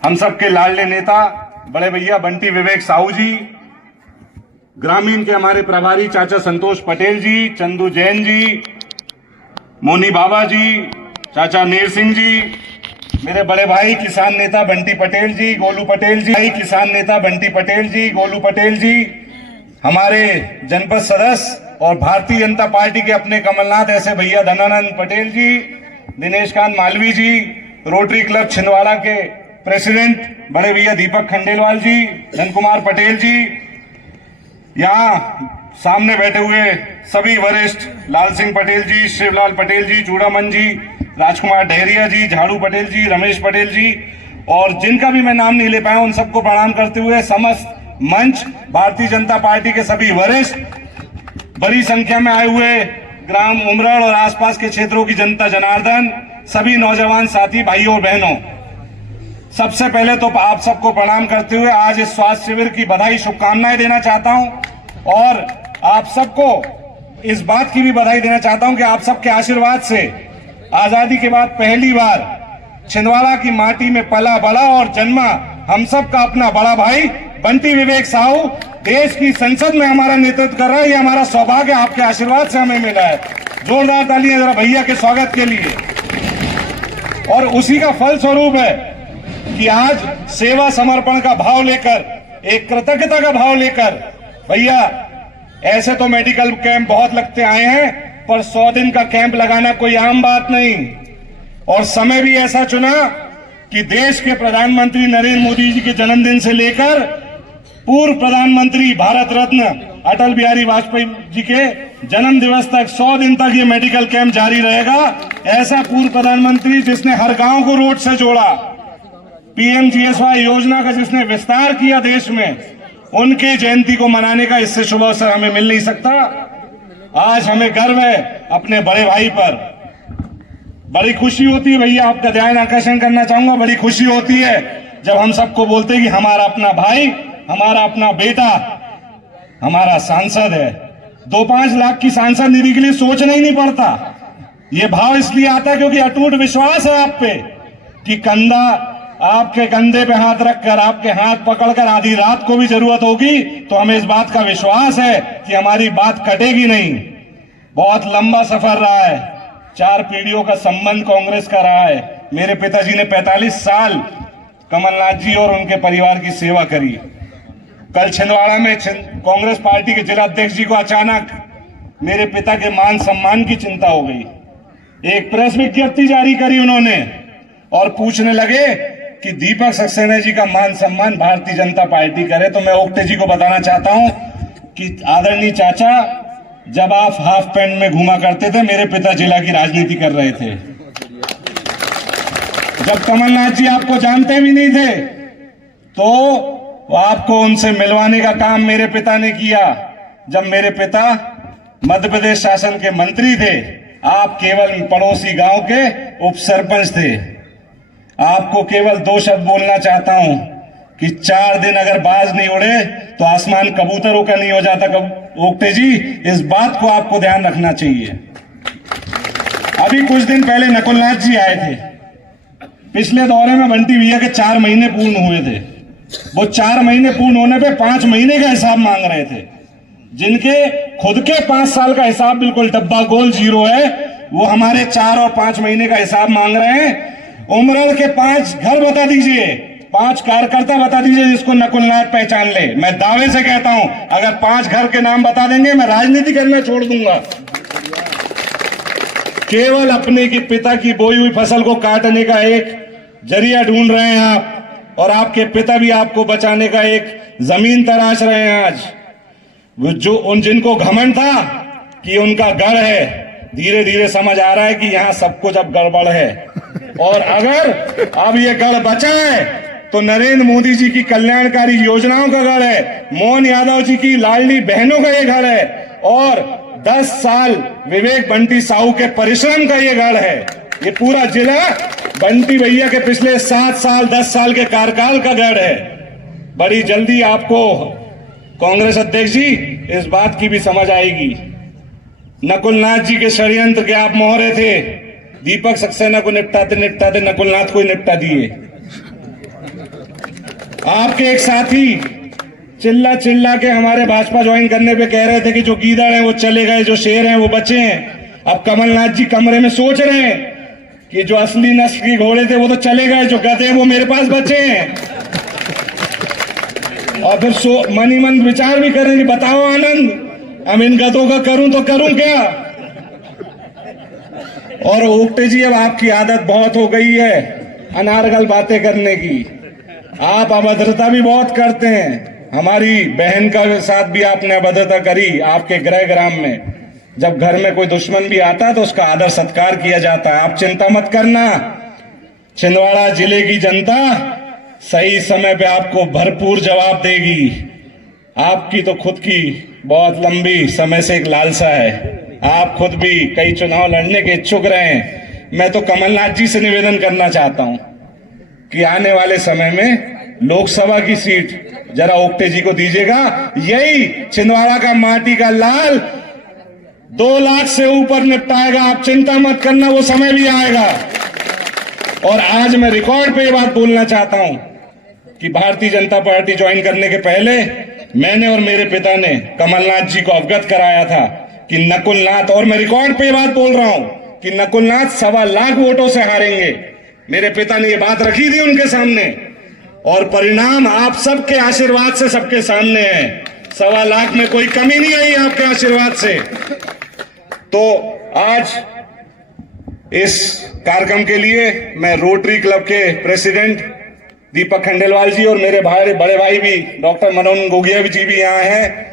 हम सबके लाडले नेता बड़े भैया बंटी विवेक साहू जी, ग्रामीण के हमारे प्रभारी चाचा संतोष पटेल जी, चंदू जैन जी, मोनी बाबा जी, चाचा नीर सिंह जी, मेरे बड़े भाई किसान नेता बंटी पटेल जी, गोलू पटेल जी, भाई किसान नेता बंटी पटेल जी, गोलू पटेल जी, हमारे जनपद सदस्य और भारतीय जनता पार्टी के अपने कमलनाथ ऐसे भैया धनानंद पटेल जी, दिनेश कांत मालवी जी, रोटरी क्लब छिंदवाड़ा के प्रेसिडेंट बड़े भैया दीपक खंडेलवाल जी, धन कुमार पटेल जी, यहाँ सामने बैठे हुए सभी वरिष्ठ लाल सिंह पटेल जी, शिवलाल पटेल जी, चूड़ामन जी, राजकुमार डहरिया जी, झाड़ू पटेल जी, रमेश पटेल जी, और जिनका भी मैं नाम नहीं ले पाया उन सबको प्रणाम करते हुए समस्त मंच, भारतीय जनता पार्टी के सभी वरिष्ठ, बड़ी संख्या में आए हुए ग्राम उमरड़ और आसपास के क्षेत्रों की जनता जनार्दन, सभी नौजवान साथी भाइयों और बहनों, सबसे पहले तो आप सबको प्रणाम करते हुए आज इस स्वास्थ्य शिविर की बधाई शुभकामनाएं देना चाहता हूं और आप सबको इस बात की भी बधाई देना चाहता हूं कि आप सबके आशीर्वाद से आजादी के बाद पहली बार छिंदवाड़ा की माटी में पला बड़ा और जन्मा हम सब का अपना बड़ा भाई बंटी विवेक साहू देश की संसद में हमारा नेतृत्व कर रहा है। ये हमारा सौभाग्य आपके आशीर्वाद से हमें मिला है। जोरदार तालियां जरा भैया के स्वागत के लिए। और उसी का फल स्वरूप है कि आज सेवा समर्पण का भाव लेकर, एक कृतज्ञता का भाव लेकर, भैया ऐसे तो मेडिकल कैंप बहुत लगते आए हैं पर 100 दिन का कैंप लगाना कोई आम बात नहीं। और समय भी ऐसा चुना कि देश के प्रधानमंत्री नरेंद्र मोदी जी के जन्मदिन से लेकर पूर्व प्रधानमंत्री भारत रत्न अटल बिहारी वाजपेयी जी के जन्म दिवस तक 100 दिन तक ये मेडिकल कैंप जारी रहेगा। ऐसा पूर्व प्रधानमंत्री जिसने हर गांव को रोड से जोड़ा, पीएमजीएसवाई योजना का जिसने विस्तार किया देश में, उनके जयंती को मनाने का इससे शुभ अवसर हमें मिल नहीं सकता। आज हमें गर्व है अपने बड़े भाई पर, बड़ी खुशी होती है। भैया आपका ध्यान आकर्षण करना चाहूंगा, बड़ी खुशी होती है जब हम सबको बोलते हैं कि हमारा अपना भाई, हमारा अपना बेटा, हमारा सांसद है। 2-5 लाख की सांसद निधि के लिए सोचना ही नहीं पड़ता। ये भाव इसलिए आता है क्योंकि अटूट विश्वास है आप पे कि कंधा आपके कंधे पे हाथ रखकर, आपके हाथ पकड़कर आधी रात को भी जरूरत होगी तो हमें इस बात का विश्वास है कि हमारी बात कटेगी नहीं। बहुत लंबा सफर रहा है, 4 पीढ़ियों का संबंध कांग्रेस का रहा है। मेरे पिताजी ने 45 साल कमलनाथ जी और उनके परिवार की सेवा करी। कल छिंदवाड़ा में कांग्रेस पार्टी के जिला अध्यक्ष जी को अचानक मेरे पिता के मान सम्मान की चिंता हो गई। एक प्रेस विज्ञप्ति जारी करी उन्होंने और पूछने लगे कि दीपक सक्सेना जी का मान सम्मान भारतीय जनता पार्टी करे। तो मैं ओक्टे जी को बताना चाहता हूं कि आदरणीय चाचा, जब आप हाफ पैंट में घूमा करते थे मेरे पिता जिला की राजनीति कर रहे थे। जब कमलनाथ जी आपको जानते भी नहीं थे तो आपको उनसे मिलवाने का काम मेरे पिता ने किया। जब मेरे पिता मध्य प्रदेश शासन के मंत्री थे, आप केवल पड़ोसी गांव के उप सरपंच थे। आपको केवल 2 शब्द बोलना चाहता हूं कि 4 दिन अगर बाज नहीं उड़े तो आसमान कबूतरों का नहीं हो जाता। ओक्टे जी, इस बात को आपको ध्यान रखना चाहिए। अभी कुछ दिन पहले नकुलनाथ जी आए थे। पिछले दौरे में बंटी भैया के 4 महीने पूर्ण हुए थे। वो 4 महीने पूर्ण होने पे 5 महीने का हिसाब मांग रहे थे। जिनके खुद के 5 साल का हिसाब बिल्कुल डब्बा गोल 0 है, वो हमारे 4 और 5 महीने का हिसाब मांग रहे हैं। उमरड़ के 5 घर बता दीजिए, 5 कार्यकर्ता बता दीजिए जिसको नकुलनाथ पहचान ले। मैं दावे से कहता हूं अगर 5 घर के नाम बता देंगे मैं राजनीति करना छोड़ दूंगा। केवल अपने के पिता की बोई हुई फसल को काटने का एक जरिया ढूंढ रहे हैं आप, और आपके पिता भी आपको बचाने का एक जमीन तराश रहे हैं। आज जो उन जिनको घमंड था कि उनका गढ़ है, धीरे धीरे समझ आ रहा है कि यहां सब कुछ अब गड़बड़ है। और अगर अब ये गढ़ बचा है तो नरेंद्र मोदी जी की कल्याणकारी योजनाओं का गढ़ है, मोहन यादव जी की लाडली बहनों का ये गढ़ है, और 10 साल विवेक बंटी साहू के परिश्रम का ये गढ़ है। ये पूरा जिला बंटी भैया के पिछले 7 साल 10 साल के कार्यकाल का गढ़ है। बड़ी जल्दी आपको कांग्रेस अध्यक्ष जी इस बात की भी समझ आएगी। नकुलनाथ जी के षड्यंत्र के आप मोहरे थे। दीपक सक्सेना को निपटाते निपटाते नकुलनाथ को ही निपटा दिए। आपके एक साथी चिल्ला चिल्ला के हमारे भाजपा ज्वाइन करने पे कह रहे थे कि जो गीदड़ हैं वो चले गए, जो शेर हैं वो बचे हैं। अब कमलनाथ जी कमरे में सोच रहे हैं कि जो असली नस्ल के घोड़े थे वो तो चले गए, जो गधे वो मेरे पास बचे हैं। और फिर मन ही मन विचार भी करें कि बताओ आनंद, अब इन गधों का करूं तो करूं क्या। और ओक्टे जी, अब आपकी आदत बहुत हो गई है अनारगल बातें करने की। आप अभद्रता भी बहुत करते हैं। हमारी बहन का साथ भी आपने अभद्रता करी आपके गृह ग्राम में। जब घर में कोई दुश्मन भी आता है तो उसका आदर सत्कार किया जाता है। आप चिंता मत करना, छिंदवाड़ा जिले की जनता सही समय पे आपको भरपूर जवाब देगी। आपकी तो खुद की बहुत लंबी समय से एक लालसा है, आप खुद भी कई चुनाव लड़ने के इच्छुक रहे हैं। मैं तो कमलनाथ जी से निवेदन करना चाहता हूं कि आने वाले समय में लोकसभा की सीट जरा ओक्टे जी को दीजिएगा। यही छिंदवाड़ा का माटी का लाल 2 लाख से ऊपर निपटाएगा। आप चिंता मत करना, वो समय भी आएगा। और आज मैं रिकॉर्ड पे ये बात बोलना चाहता हूं कि भारतीय जनता पार्टी ज्वाइन करने के पहले मैंने और मेरे पिता ने कमलनाथ जी को अवगत कराया था कि नकुलनाथ, और मैं रिकॉर्ड पे ये बात बोल रहा हूं कि नकुलनाथ 1.25 लाख वोटों से हारेंगे। मेरे पिता ने ये बात रखी थी उनके सामने, और परिणाम आप सबके आशीर्वाद से सबके सामने है। 1.25 लाख में कोई कमी नहीं आई आपके आशीर्वाद से। तो आज इस कार्यक्रम के लिए मैं रोटरी क्लब के प्रेसिडेंट दीपक खंडेलवाल जी और मेरे बड़े भाई भी डॉक्टर मनोज गोगिया जी भी यहाँ हैं,